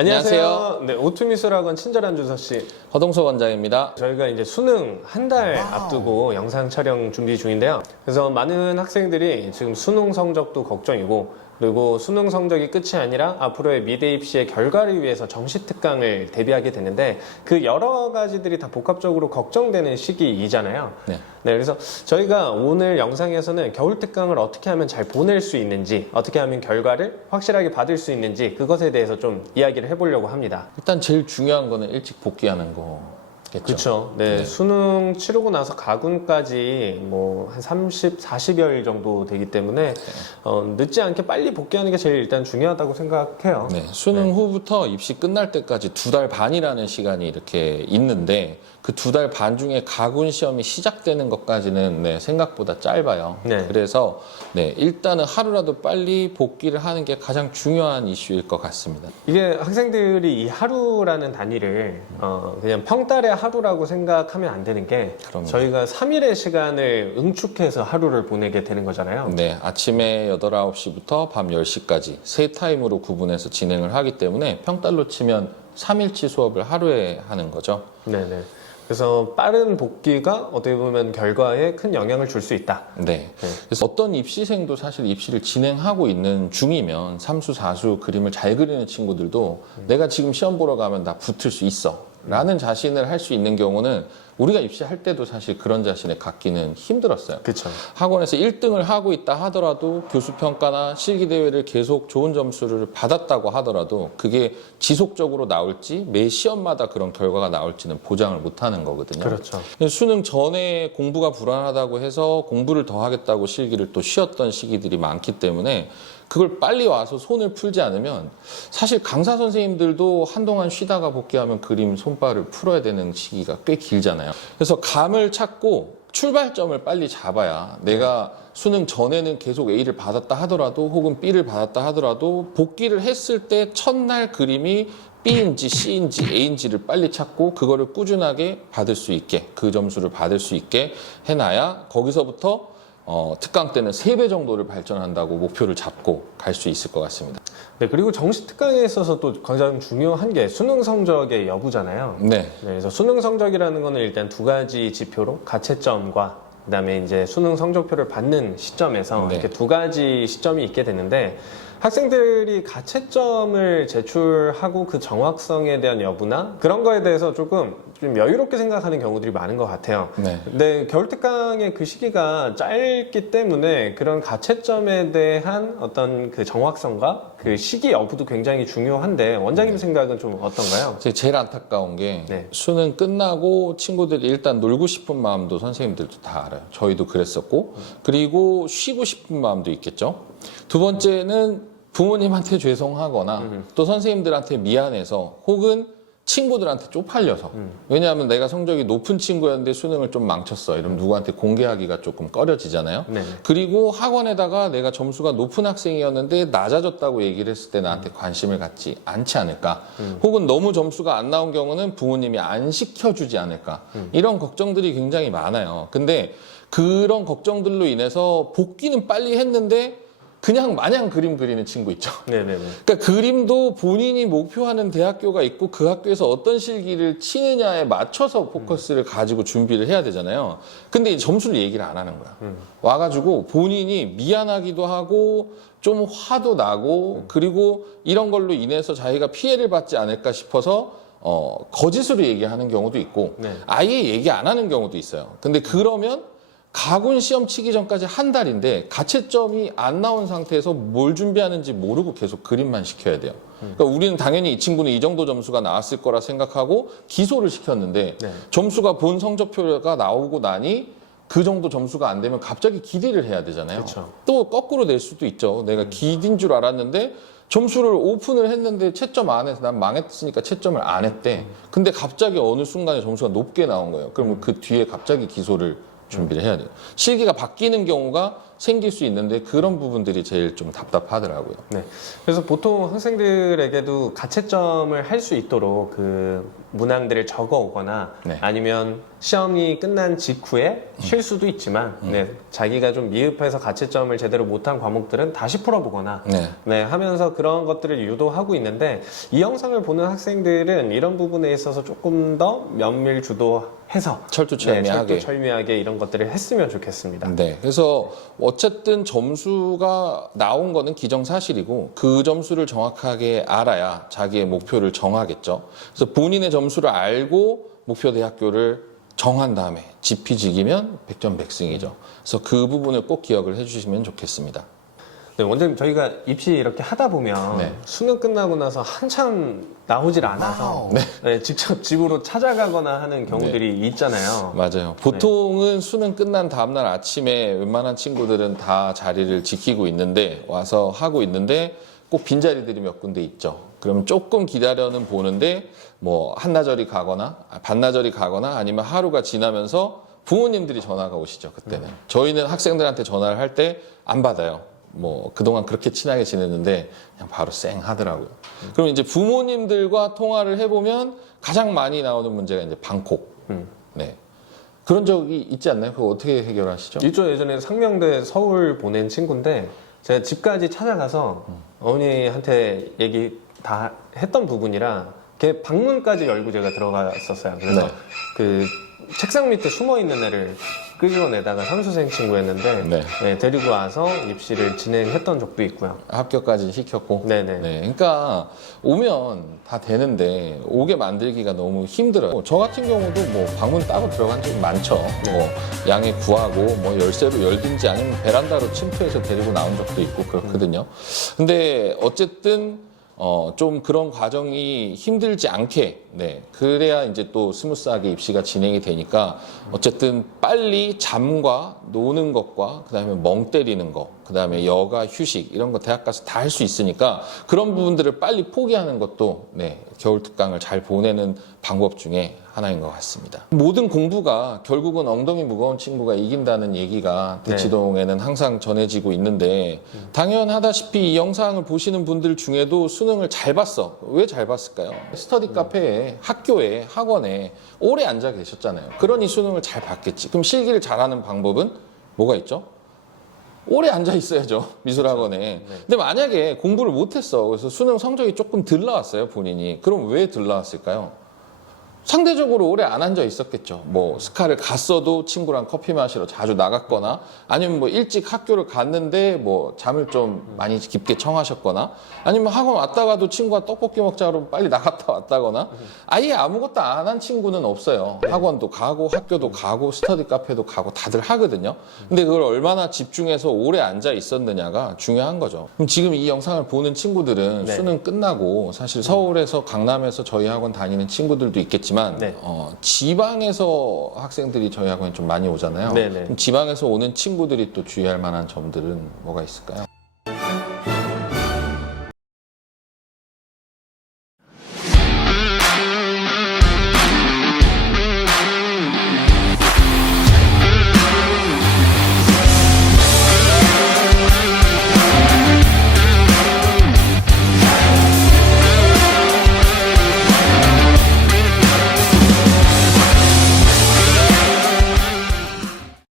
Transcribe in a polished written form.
안녕하세요. 네, 오투미술학원 친절한 주서씨. 허동석 원장입니다. 저희가 이제 수능 한 달 앞두고 영상 촬영 준비 중인데요. 그래서 많은 학생들이 지금 수능 성적도 걱정이고, 그리고 수능 성적이 끝이 아니라 앞으로의 미대 입시의 결과를 위해서 정시 특강을 대비하게 되는데, 그 여러 가지들이 다 복합적으로 걱정되는 시기이잖아요. 네. 그래서 저희가 오늘 영상에서는 겨울 특강을 어떻게 하면 잘 보낼 수 있는지, 어떻게 하면 결과를 확실하게 받을 수 있는지, 그것에 대해서 좀 이야기를 해보려고 합니다. 일단 제일 중요한 거는 일찍 복귀하는 거겠죠. 그렇죠. 네, 수능 치르고 나서 가군까지 뭐 한 30, 40여일 정도 되기 때문에 늦지 않게 빨리 복귀하는 게 제일 일단 중요하다고 생각해요. 네, 수능 후부터 입시 끝날 때까지 2달 반이라는 시간이 이렇게 있는데 그 2달 반 중에 가군 시험이 시작되는 것까지는 생각보다 짧아요. 네. 그래서 일단은 하루라도 빨리 복귀를 하는 게 가장 중요한 이슈일 것 같습니다. 이게 학생들이 이 하루라는 단위를 그냥 평달의 하루라고 생각하면 안 되는 게, 그럼요. 저희가 3일의 시간을 응축해서 하루를 보내게 되는 거잖아요. 네, 아침에 8, 9시부터 밤 10시까지 세 타임으로 구분해서 진행을 하기 때문에 평달로 치면 3일치 수업을 하루에 하는 거죠. 네네. 그래서 빠른 복귀가 어떻게 보면 결과에 큰 영향을 줄 수 있다. 네. 그래서 어떤 입시생도 사실 입시를 진행하고 있는 중이면 삼수, 사수 그림을 잘 그리는 친구들도 내가 지금 시험 보러 가면 나 붙을 수 있어 라는 자신을 할 수 있는 경우는 우리가 입시할 때도 사실 그런 자신을 갖기는 힘들었어요. 그렇죠. 학원에서 1등을 하고 있다 하더라도 교수평가나 실기대회를 계속 좋은 점수를 받았다고 하더라도 그게 지속적으로 나올지 매 시험마다 그런 결과가 나올지는 보장을 못하는 거거든요. 그렇죠. 수능 전에 공부가 불안하다고 해서 공부를 더 하겠다고 실기를 또 쉬었던 시기들이 많기 때문에 그걸 빨리 와서 손을 풀지 않으면 사실 강사 선생님들도 한동안 쉬다가 복귀하면 그림 손발을 풀어야 되는 시기가 꽤 길잖아요. 그래서 감을 찾고 출발점을 빨리 잡아야 내가 수능 전에는 계속 A를 받았다 하더라도 혹은 B를 받았다 하더라도 복귀를 했을 때 첫날 그림이 B인지 C인지 A인지를 빨리 찾고 그거를 꾸준하게 받을 수 있게, 그 점수를 받을 수 있게 해놔야 거기서부터 특강 때는 3배 정도를 발전한다고 목표를 잡고 갈 수 있을 것 같습니다. 네, 그리고 정시 특강에 있어서 또 가장 중요한 게 수능 성적의 여부잖아요. 네. 그래서 수능 성적이라는 거는 일단 2가지 지표로 가채점과 그다음에 이제 수능 성적표를 받는 시점에서 네. 이렇게 2가지 시점이 있게 되는데, 학생들이 가채점을 제출하고 그 정확성에 대한 여부나 그런 거에 대해서 좀 여유롭게 생각하는 경우들이 많은 것 같아요. 네. 근데 겨울 특강의 그 시기가 짧기 때문에 그런 가채점에 대한 어떤 그 정확성과 그 시기 여부도 굉장히 중요한데, 원장님 생각은 좀 어떤가요? 제일 안타까운 게 네. 수능 끝나고 친구들이 일단 놀고 싶은 마음도 선생님들도 다 알아요. 저희도 그랬었고, 그리고 쉬고 싶은 마음도 있겠죠. 두 번째는 부모님한테 죄송하거나 또 선생님들한테 미안해서 혹은 친구들한테 쪽팔려서, 왜냐하면 내가 성적이 높은 친구였는데 수능을 좀 망쳤어 이러면 누구한테 공개하기가 조금 꺼려지잖아요. 네. 그리고 학원에다가 내가 점수가 높은 학생이었는데 낮아졌다고 얘기를 했을 때 나한테 관심을 갖지 않지 않을까, 혹은 너무 점수가 안 나온 경우는 부모님이 안 시켜주지 않을까, 이런 걱정들이 굉장히 많아요. 근데 그런 걱정들로 인해서 복귀는 빨리 했는데 그냥 마냥 그림 그리는 친구 있죠. 네네네. 그러니까 그림도 본인이 목표하는 대학교가 있고 그 학교에서 어떤 실기를 치느냐에 맞춰서 포커스를 가지고 준비를 해야 되잖아요. 근데 점수를 얘기를 안 하는 거야. 와가지고 본인이 미안하기도 하고 좀 화도 나고 그리고 이런 걸로 인해서 자기가 피해를 받지 않을까 싶어서 거짓으로 얘기하는 경우도 있고 네. 아예 얘기 안 하는 경우도 있어요. 근데 그러면 가군 시험 치기 전까지 한 달인데 가채점이 안 나온 상태에서 뭘 준비하는지 모르고 계속 그림만 시켜야 돼요. 그러니까 우리는 당연히 이 친구는 이 정도 점수가 나왔을 거라 생각하고 기소를 시켰는데 네. 점수가 본 성적표가 나오고 나니 그 정도 점수가 안 되면 갑자기 기대를 해야 되잖아요. 그쵸. 또 거꾸로 낼 수도 있죠. 내가 기대인 줄 알았는데 점수를 오픈을 했는데 채점 안 해서 난 망했으니까 채점을 안 했대. 근데 갑자기 어느 순간에 점수가 높게 나온 거예요. 그러면 그 뒤에 갑자기 기소를 준비를 해야 돼요. 실기가 바뀌는 경우가 생길 수 있는데 그런 부분들이 제일 좀 답답하더라고요. 네. 그래서 보통 학생들에게도 가채점을 할 수 있도록 그 문항들을 적어 오거나 네. 아니면 시험이 끝난 직후에 쉴 수도 있지만 네, 자기가 좀 미흡해서 가채점을 제대로 못한 과목들은 다시 풀어보거나 네. 네, 하면서 그런 것들을 유도하고 있는데 이 영상을 보는 학생들은 이런 부분에 있어서 조금 더 면밀 주도해서 철두철미하게. 철두철미하게 이런 것들을 했으면 좋겠습니다. 네. 그래서 어쨌든 점수가 나온 거는 기정사실이고 그 점수를 정확하게 알아야 자기의 목표를 정하겠죠. 그래서 본인의 점수를 알고 목표 대학교를 정한 다음에 지피지기면 백전백승이죠. 그래서 그 부분을 꼭 기억을 해주시면 좋겠습니다. 네, 원장님 저희가 입시 이렇게 하다 보면 네. 수능 끝나고 나서 한참 나오질 않아서 네, 직접 집으로 찾아가거나 하는 경우들이 있잖아요. 맞아요. 보통은 수능 끝난 다음날 아침에 웬만한 친구들은 다 자리를 지키고 있는데 와서 하고 있는데 꼭 빈자리들이 몇 군데 있죠. 그럼 조금 기다려는 보는데 뭐 한나절이 가거나 반나절이 가거나 아니면 하루가 지나면서 부모님들이 전화가 오시죠. 그때는. 저희는 학생들한테 전화를 할 때 안 받아요. 뭐 그동안 그렇게 친하게 지냈는데 그냥 바로 쌩 하더라고요. 그럼 이제 부모님들과 통화를 해보면 가장 많이 나오는 문제가 이제 방콕. 네. 그런 적이 있지 않나요? 그거 어떻게 해결하시죠? 있죠. 예전에 상명대 서울 보낸 친구인데 제가 집까지 찾아가서 어머니한테 얘기 다 했던 부분이라 걔 방문까지 열고 제가 들어갔었어요. 그래서 네. 그 책상 밑에 숨어 있는 애를 끄집어내다가 삼수생 친구였는데 네. 네, 데리고 와서 입시를 진행했던 적도 있고요. 합격까지 시켰고. 네네. 네, 그러니까 오면 다 되는데 오게 만들기가 너무 힘들어요. 저 같은 경우도 뭐 방문 따고 들어간 적이 많죠. 네. 뭐 양해 구하고 뭐 열쇠로 열든지 아니면 베란다로 침투해서 데리고 나온 적도 있고 그렇거든요. 근데 어쨌든 좀 그런 과정이 힘들지 않게, 네. 그래야 이제 또 스무스하게 입시가 진행이 되니까 어쨌든 빨리 잠과 노는 것과 그 다음에 멍 때리는 거, 그 다음에 여가 휴식 이런 거 대학 가서 다 할 수 있으니까 그런 부분들을 빨리 포기하는 것도 네. 겨울 특강을 잘 보내는 방법 중에 하나인 것 같습니다. 모든 공부가 결국은 엉덩이 무거운 친구가 이긴다는 얘기가 대치동에는 항상 전해지고 있는데 당연하다시피 이 영상을 보시는 분들 중에도 수능을 잘 봤어. 왜 잘 봤을까요? 스터디 카페에 학교에 학원에 오래 앉아 계셨잖아요. 그러니 수능을 잘 봤겠지. 그럼 실기를 잘하는 방법은 뭐가 있죠? 오래 앉아 있어야죠. 미술학원에. 근데 만약에 공부를 못했어. 그래서 수능 성적이 조금 덜 나왔어요. 본인이. 그럼 왜 덜 나왔을까요? 상대적으로 오래 안 앉아 있었겠죠. 뭐 스카를 갔어도 친구랑 커피 마시러 자주 나갔거나 아니면 뭐 일찍 학교를 갔는데 뭐 잠을 좀 많이 깊게 청하셨거나 아니면 학원 왔다가도 친구가 떡볶이 먹자고 빨리 나갔다 왔다거나 아예 아무것도 안 한 친구는 없어요. 학원도 가고 학교도 가고 스터디 카페도 가고 다들 하거든요. 근데 그걸 얼마나 집중해서 오래 앉아 있었느냐가 중요한 거죠. 그럼 지금 이 영상을 보는 친구들은 네. 수능 끝나고 사실 서울에서 강남에서 저희 학원 다니는 친구들도 있겠지만 네. 지방에서 학생들이 저희 학원에 좀 많이 오잖아요. 네네. 그럼 지방에서 오는 친구들이 또 주의할 만한 점들은 뭐가 있을까요?